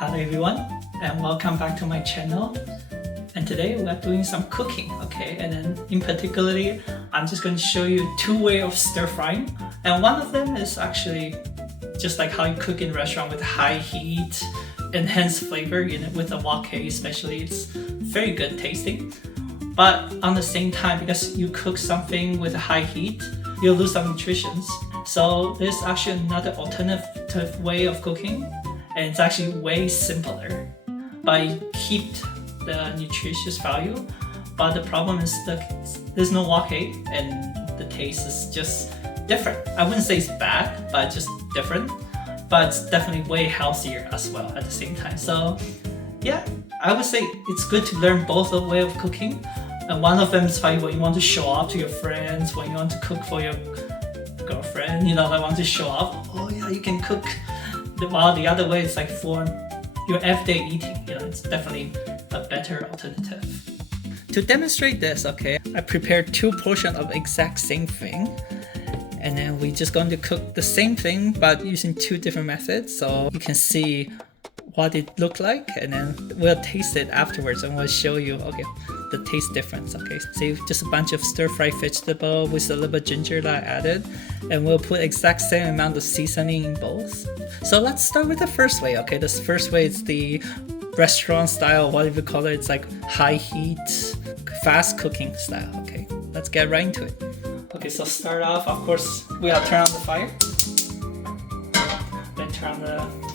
Hello everyone, and welcome back to my channel. And today we are doing some cooking, okay? And then in particularly, I'm just going to show you two ways of stir frying. And one of them is actually just like how you cook in restaurant with high heat, enhanced flavor, with a wok, especially. It's very good tasting. But on the same time, because you cook something with high heat, you'll lose some nutrition. So there's actually another alternative way of cooking, and it's actually way simpler, but you keep the nutritious value. But the problem is that there's no wok and the taste is just different. I wouldn't say it's bad, but just different. But it's definitely way healthier as well at the same time. So yeah, I would say it's good to learn both the way of cooking. And one of them is probably when you want to show off to your friends, when you want to cook for your girlfriend, like want to show off, oh yeah, you can cook. While the other way is like for your everyday eating, it's definitely a better alternative. To demonstrate this, okay, I prepared two portions of exact same thing. And then we're just going to cook the same thing, but using two different methods. So you can see what it looked like, and then we'll taste it afterwards and we'll show you, okay, the taste difference, okay? So just a bunch of stir-fried vegetable with a little bit ginger that I added, and we'll put exact same amount of seasoning in both. So let's start with the first way, okay? This first way is the restaurant style, whatever you call it. It's like high heat, fast cooking style, okay? Let's get right into it. Okay, so start off, of course, we'll turn on the fire. Then turn on the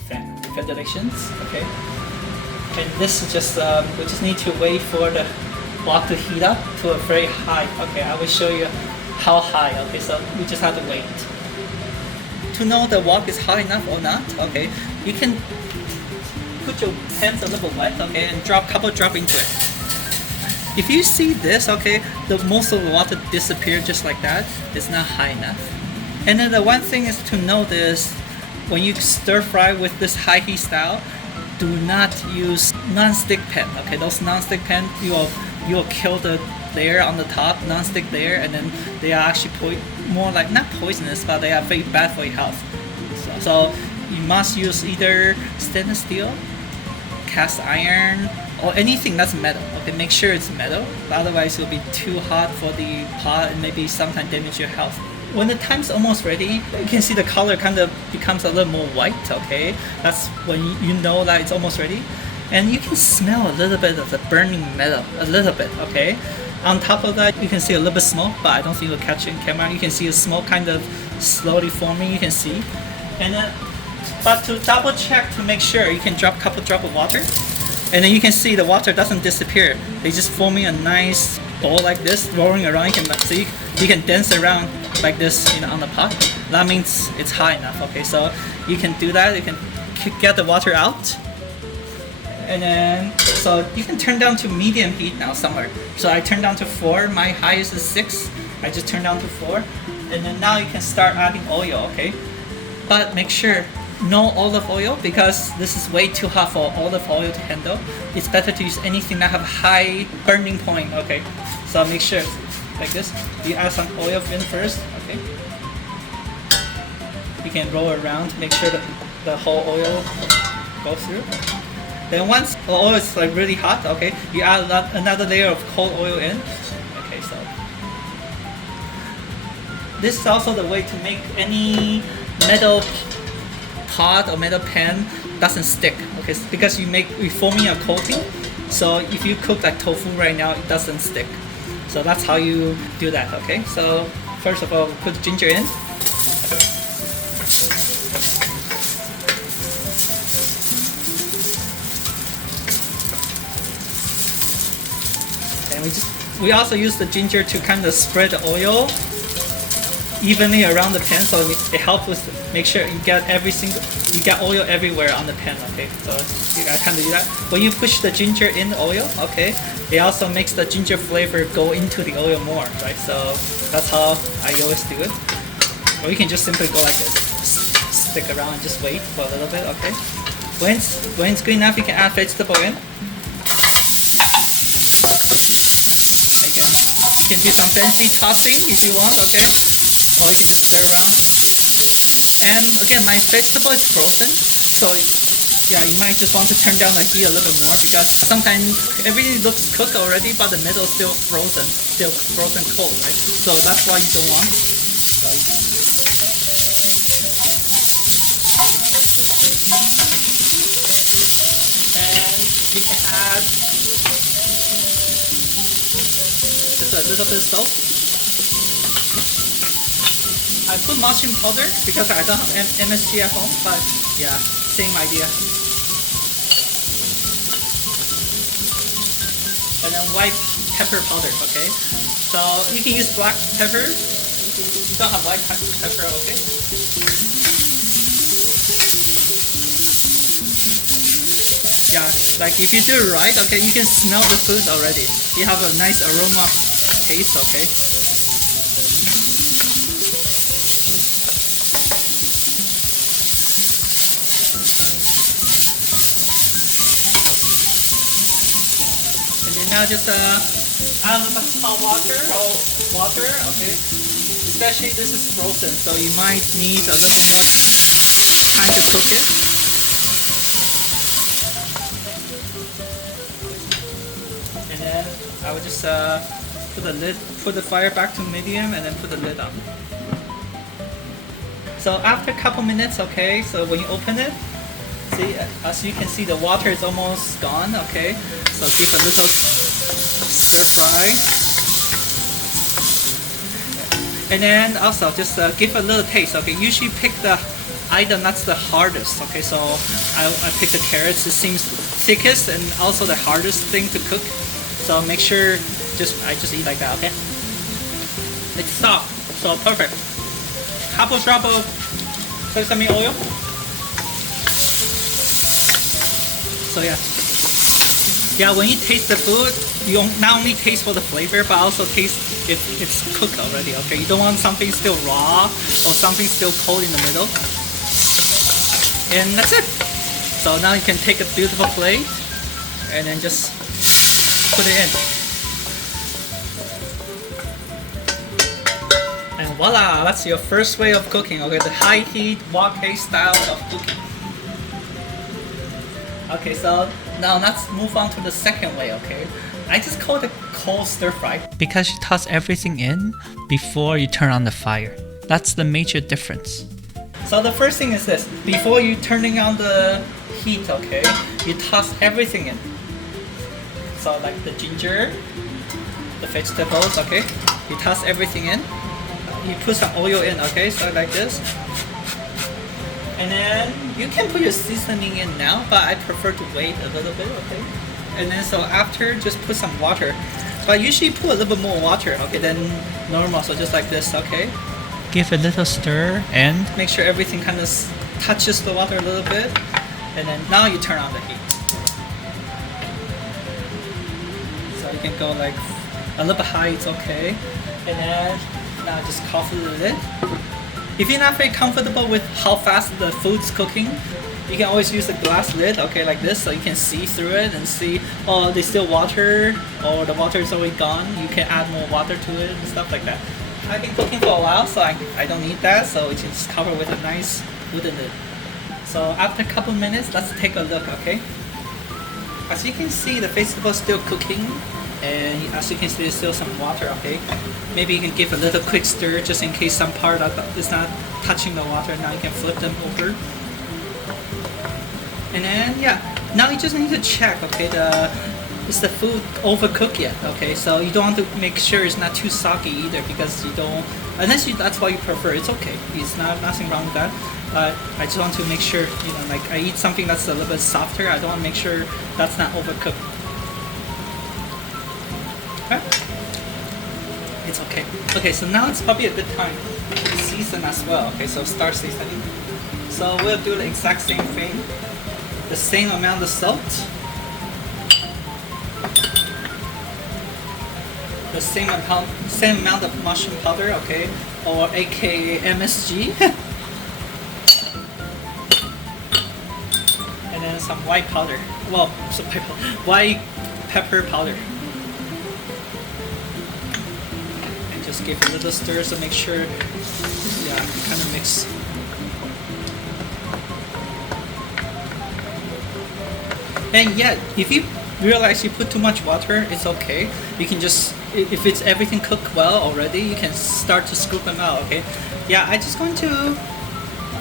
ventilations, okay? And this is just, we just need to wait for the wok to heat up to a very high. Okay, I will show you how high, okay? So we just have to wait. To know the wok is hot enough or not, okay, you can put your hands a little wet, okay, and drop a couple drops into it. If you see this, okay, most of the water disappear just like that. It's not high enough. And then the one thing is to know this, when you stir fry with this high heat style, do not use non-stick pan, okay? Those non-stick pan, you'll kill the layer on the top, non-stick layer, and then they are actually more like, not poisonous, but they are very bad for your health. So you must use either stainless steel, cast iron, or anything that's metal, okay? Make sure it's metal, otherwise it'll be too hot for the pot and maybe sometimes damage your health. When the time's almost ready, you can see the color kind of becomes a little more white, okay? That's when you know that it's almost ready. And you can smell a little bit of the burning metal, a little bit, okay? On top of that, you can see a little bit smoke, but I don't think you'll catch it in camera. You can see the smoke kind of slowly forming, you can see. And then, but to double check to make sure, you can drop a couple drops of water. And then you can see the water doesn't disappear. They just forming a nice ball like this, rolling around. So you can dance around like this, on the pot. That means it's high enough. Okay, so you can do that. You can get the water out, and then so you can turn down to medium heat now somewhere. So I turned down to 4. My highest is 6. I just turned down to 4, and then now you can start adding oil. Okay, but make sure no olive oil, because this is way too hot for olive oil to handle. It's better to use anything that have high burning point. Okay, so make sure like this. You add some oil in first. Okay, you can roll around, make sure that the whole oil goes through. Then once the oil is like really hot, okay, you add another layer of cold oil in. Okay, so this is also the way to make any metal pot or metal pan doesn't stick, okay, because we're forming a coating. So if you cook like tofu right now, it doesn't stick. So that's how you do that, okay? So first of all, put ginger in. And we also use the ginger to kind of spread the oil evenly around the pan, so it helps with make sure you get oil everywhere on the pan, okay? So you gotta kind of do that. When you push the ginger in the oil, okay, it also makes the ginger flavor go into the oil more, right? So that's how I always do it. Or you can just simply go like this, stick around and just wait for a little bit, okay? When it's good enough, you can add vegetable in. You can do some fancy tossing if you want, okay? Or you can just stir around. And again, my vegetable is frozen, so Yeah, you might just want to turn down the heat a little bit more because sometimes everything looks cooked already, but the middle is still frozen cold, right? So that's why you don't want. And you can add just a little bit of salt. I put mushroom powder because I don't have MSG at home, but yeah, same idea. And then white pepper powder, okay? So you can use black pepper. You don't have white pepper, okay? Yeah, like if you do it right, okay, you can smell the food already. You have a nice aroma taste, okay? Now just add a little bit hot water or water, okay? Especially this is frozen, so you might need a little more time to cook it. And then I would just put the fire back to medium and then put the lid on. So after a couple minutes, okay, so when you open it, see, as you can see, the water is almost gone, okay? So give a little stir fry. And then also just give a little taste, okay? Usually pick the item that's the hardest, okay? So I pick the carrots. It seems thickest and also the hardest thing to cook. So make sure, I just eat like that, okay? It's soft, so perfect. Couple drop of sesame oil. So yeah, when you taste the food, you not only taste for the flavor, but also taste if it's cooked already, okay? You don't want something still raw or something still cold in the middle. And that's it. So now you can take a beautiful plate and then just put it in. And voila, that's your first way of cooking, okay? The high heat wok style of cooking. Okay, so now let's move on to the second way, okay? I just call it cold stir fry because you toss everything in before you turn on the fire. That's the major difference. So the first thing is this: before you turning on the heat, okay, you toss everything in. So like the ginger, the vegetables, okay, you toss everything in. You put some oil in, okay, so like this. And then you can put your seasoning in now, but I prefer to wait a little bit, okay? And then so after, just put some water. But usually put a little bit more water, okay, than normal, so just like this, okay? Give a little stir and make sure everything kind of touches the water a little bit. And then now you turn on the heat. So you can go like a little bit high, it's okay. And then now just cover the lid. If you're not very comfortable with how fast the food's cooking, you can always use a glass lid, okay, like this, so you can see through it and see, oh, there's still water, or the water is already gone. You can add more water to it and stuff like that. I've been cooking for a while, so I don't need that, so we can just cover with a nice wooden lid. So after a couple minutes, let's take a look, okay? As you can see, the vegetables still cooking, and as you can see, there's still some water, okay? Maybe you can give a little quick stir just in case some part is not touching the water. Now you can flip them over. And then, yeah, now you just need to check, okay, is the food overcooked yet, okay? So you don't want to make sure it's not too soggy either, because you don't, unless that's what you prefer, it's okay. It's nothing wrong with that. But I just want to make sure, you know, like I eat something that's a little bit softer. I don't want to make sure that's not overcooked. Okay. It's okay. Okay, so now it's probably a good time to season as well. Okay, so start seasoning. So we'll do the exact same thing. The same amount of salt. The same amount of mushroom powder, okay, or aka MSG. And then some white powder. Well, white pepper powder. Just give a little stir so make sure, yeah, kind of mix. And yeah, if you realize you put too much water, it's okay. You can just, if it's everything cooked well already, you can start to scoop them out, okay? Yeah, I just going to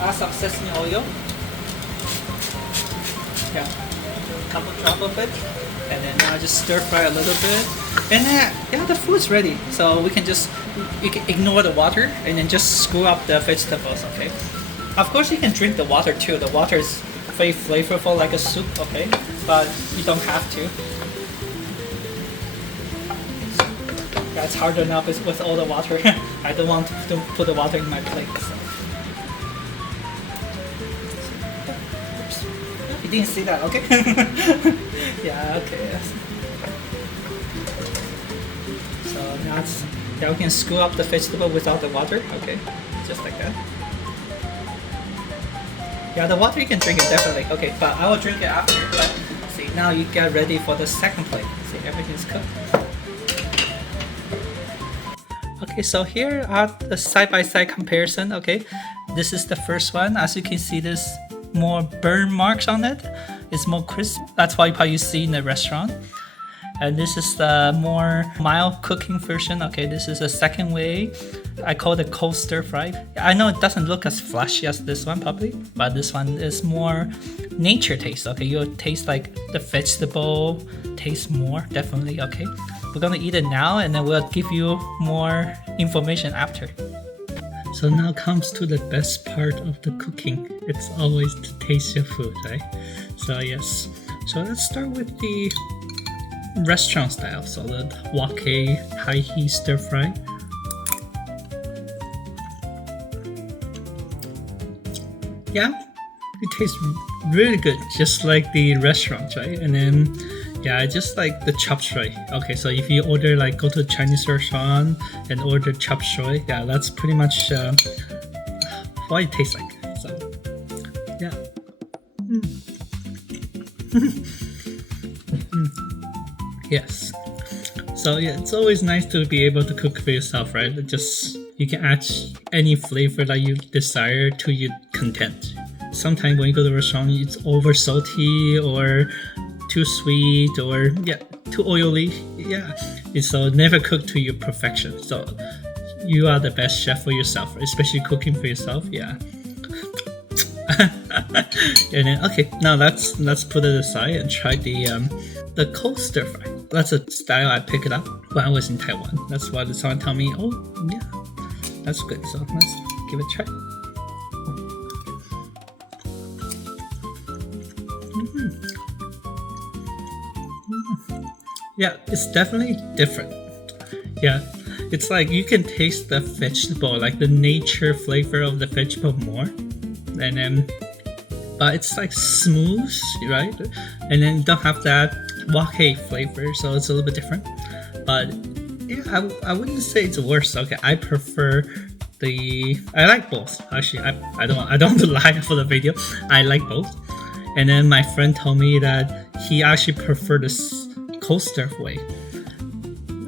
add some sesame oil. Yeah, a couple drop of it. And then now just stir fry a little bit. And then, yeah, the food's ready. So we can just, you can ignore the water and then just screw up the vegetables, okay? Of course you can drink the water too. The water is very flavorful like a soup, okay? But you don't have to. That's hard enough with all the water. I don't want to put the water in my plate. So. Oops. You didn't see that, okay? Yeah, okay. So now it's, yeah, we can screw up the vegetable without the water, okay? Just like that. Yeah, the water you can drink it definitely, okay, but I will drink it after. But see, now you get ready for the second plate. See, everything's cooked. Okay, so here are the side-by-side comparison, okay? This is the first one. As you can see, there's more burn marks on it. It's more crisp. That's why you see in the restaurant. And this is the more mild cooking version. Okay, this is the second way. I call it cold stir fry. I know it doesn't look as flashy as this one probably, but this one is more nature taste. Okay, you'll taste like the vegetable taste more, definitely. Okay, we're gonna eat it now and then we'll give you more information after. So now comes to the best part of the cooking. It's always to taste your food, right? So yes, so let's start with the restaurant style. So the wok high heat stir fry. Yeah, it tastes really good, just like the restaurant, right? And then, yeah, I just like the chop suey. Okay, so if you order, like, go to a Chinese restaurant and order chop suey, yeah, that's pretty much what it tastes like. So, yeah. Yes. So yeah, it's always nice to be able to cook for yourself, right? Just you can add any flavor that you desire to your content. Sometimes when you go to a restaurant, it's over salty or too sweet or yeah, too oily. Yeah, it's never cooked to your perfection. So you are the best chef for yourself, especially cooking for yourself. Yeah. And then okay, now let's put it aside and try the cold stir fry. That's a style I picked up when I was in Taiwan. That's why someone told me, oh yeah, that's good. So let's give it a try. Yeah, it's definitely different. Yeah, it's like you can taste the vegetable, like the nature flavor of the vegetable more, and then but it's like smooth, right? And then you don't have that wok flavor, so it's a little bit different. But yeah, I wouldn't say it's worse. Okay, I prefer I like both. Actually, I don't want to lie for the video. I like both. And then my friend told me that he actually preferred this cold stir way.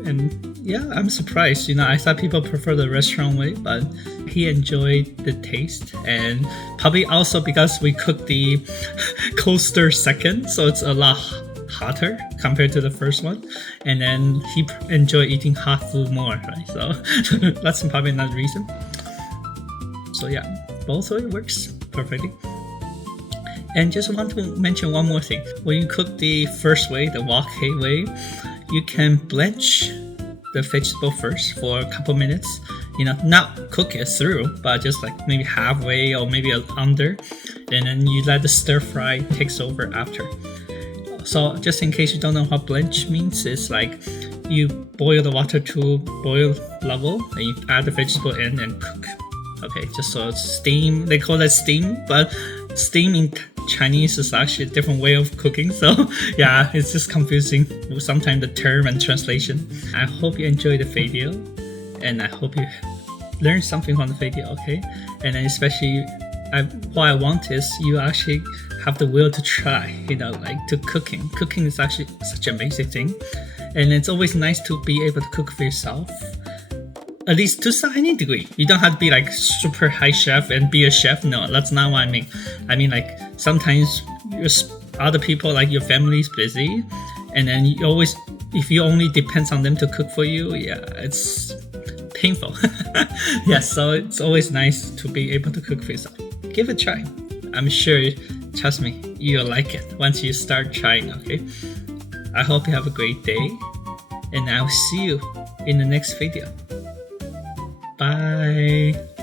And yeah, I'm surprised. I thought people prefer the restaurant way, but he enjoyed the taste, and probably also because we cooked the cold stir second, so it's a lot hotter compared to the first one, and then he enjoyed eating hot food more, right? So that's probably another reason. So yeah, both way works perfectly. And just want to mention one more thing. When you cook the first way, the wok way, you can blanch the vegetable first for a couple minutes. Not cook it through, but just like maybe halfway or maybe under, and then you let the stir fry takes over after. So just in case you don't know what blanch means, it's like you boil the water to boil level, and you add the vegetable in and cook. Okay, just so it's steam. They call it steam, but steam in Chinese is actually a different way of cooking. So yeah, it's just confusing sometimes the term and translation. I hope you enjoyed the video, and I hope you learned something from the video. Okay, and then especially what I want is you actually have the will to try, like to cooking. Cooking is actually such an amazing thing, and it's always nice to be able to cook for yourself. At least to any degree. You don't have to be like super high chef and be a chef. No, that's not what I mean. I mean like sometimes other people, like your family is busy, and then you always, if you only depends on them to cook for you, yeah, it's painful. Yeah, so it's always nice to be able to cook for yourself. Give it a try. I'm sure, trust me, you'll like it once you start trying, okay? I hope you have a great day, and I'll see you in the next video. Bye.